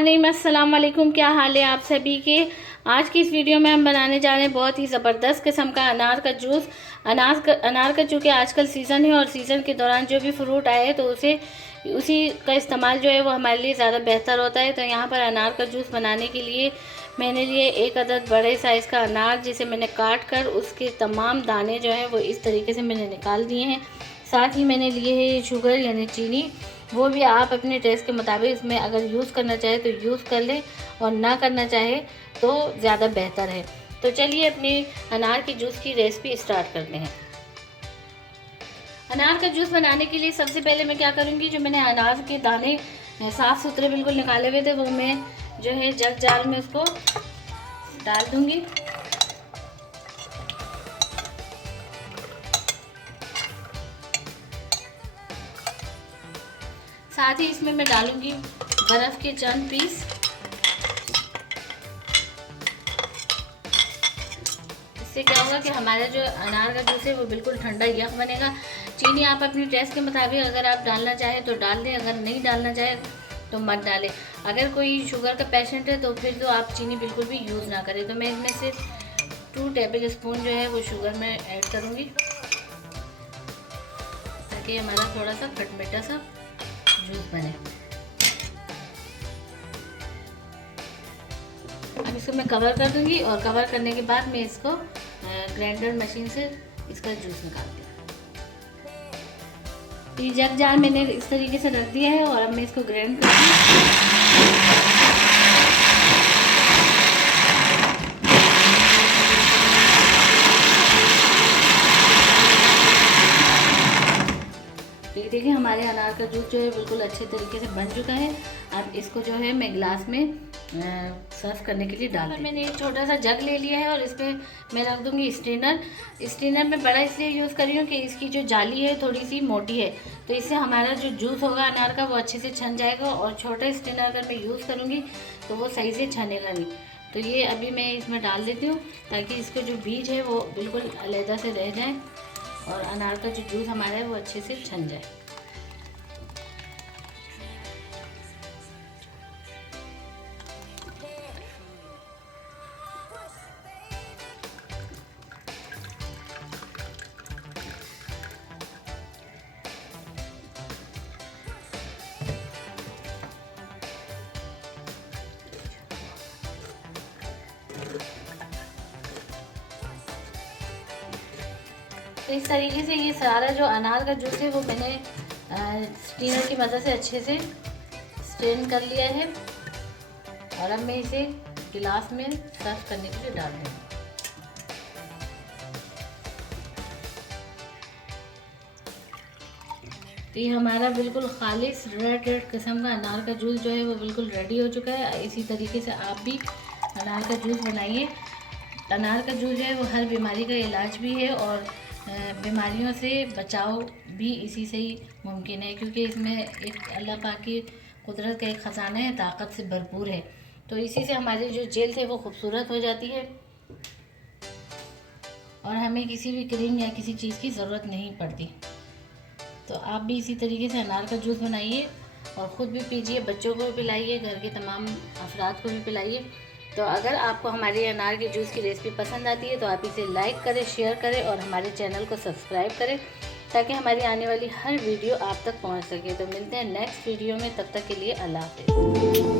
Morning, अस्सलाम वालेकुम। क्या हाल है आप सभी के। आज की इस वीडियो में हम बनाने जा रहे हैं बहुत ही ज़बरदस्त किस्म का अनार का जूस। अनार का चूँकि आजकल सीज़न है और सीज़न के दौरान जो भी फ्रूट आए तो उसी का इस्तेमाल जो है वो हमारे लिए ज़्यादा बेहतर होता है। तो यहाँ पर अनार का जूस बनाने के लिए मैंने लिए एक अदद बड़े साइज़ का अनार, जिसे मैंने काट कर उसके तमाम दाने जो हैं वो इस तरीके से मैंने निकाल दिए हैं। साथ ही मैंने लिए है शुगर यानी चीनी, वो भी आप अपने टेस्ट के मुताबिक इसमें अगर यूज़ करना चाहे तो यूज़ कर लें और ना करना चाहे तो ज़्यादा बेहतर है। तो चलिए अपनी अनार के जूस की रेसिपी स्टार्ट करते हैं। अनार का जूस बनाने के लिए सबसे पहले मैं क्या करूँगी, जो मैंने अनार के दाने साफ़ सुथरे बिल्कुल निकाले हुए थे वो मैं जो है जग जाल में उसको डाल दूँगी। साथ ही इसमें मैं डालूँगी बर्फ़ के चंद पीस। इससे क्या होगा कि हमारा जो अनार का जूस है वो बिल्कुल ठंडा यख बनेगा। चीनी आप अपनी टेस्ट के मुताबिक अगर आप डालना चाहें तो डाल दें, अगर नहीं डालना चाहें तो मत डालें। अगर कोई शुगर का पेशेंट है तो फिर तो आप चीनी बिल्कुल भी यूज़ ना करें। तो मैं इसमें से 2 टेबल स्पून जो है वो शुगर में ऐड करूँगी, ताकि हमारा थोड़ा सा खटमिठा सा जूस बने। अब इसको मैं कवर कर दूंगी और कवर करने के बाद मैं इसको ग्राइंडर मशीन से इसका जूस निकालती हूँ। तो ये जग जार मैंने इस तरीके से रख दिया है और अब मैं इसको ग्राइंड करूँगी। देखिए हमारे अनार का जूस जो है बिल्कुल अच्छे तरीके से बन चुका है। अब इसको जो है मैं गिलास में सर्व करने के लिए डाल दूँगी। मैंने एक छोटा सा जग ले लिया है और इस पर मैं रख दूँगी स्ट्रेनर। स्ट्रेनर में बड़ा इसलिए यूज़ कर रही हूँ कि इसकी जो जाली है थोड़ी सी मोटी है, तो इससे हमारा जो जूस होगा अनार का वो अच्छे से छन जाएगा। और छोटा स्ट्रेनर अगर मैं यूज़ करूँगी तो वो सही से छनेगा नहीं। तो ये अभी मैं इसमें डाल देती हूँ ताकि इसके जो बीज है वो बिल्कुल अलहदा से रह जाए और अनार का जो जूस हमारा है वो अच्छे से छन जाए। तो इस तरीके से ये सारा जो अनार का जूस है वो मैंने स्ट्रेनर की मदद से अच्छे से स्ट्रेन कर लिया है और अब मैं इसे गिलास में सर्व करने के लिए डाल दूँगी। तो ये हमारा बिल्कुल खालिस रेड किस्म का अनार का जूस जो है वो बिल्कुल रेडी हो चुका है। इसी तरीके से आप भी अनार का जूस बनाइए। अनार का जूस जो है वो हर बीमारी का इलाज भी है और बीमारियों से बचाव भी इसी से ही मुमकिन है, क्योंकि इसमें एक अल्लाह पाक की कुदरत का एक ख़जाना है, ताकत से भरपूर है। तो इसी से हमारी जो जेल्द है वो खूबसूरत हो जाती है और हमें किसी भी क्रीम या किसी चीज़ की ज़रूरत नहीं पड़ती। तो आप भी इसी तरीके से अनार का जूस बनाइए और ख़ुद भी पीजिए, बच्चों को भी पिलाइए, घर के तमाम अफराद को भी पिलाइए। तो अगर आपको हमारी अनार के जूस की रेसिपी पसंद आती है तो आप इसे लाइक करें, शेयर करें और हमारे चैनल को सब्सक्राइब करें, ताकि हमारी आने वाली हर वीडियो आप तक पहुंच सके। तो मिलते हैं नेक्स्ट वीडियो में, तब तक के लिए अल्लाह हाफ़िज़।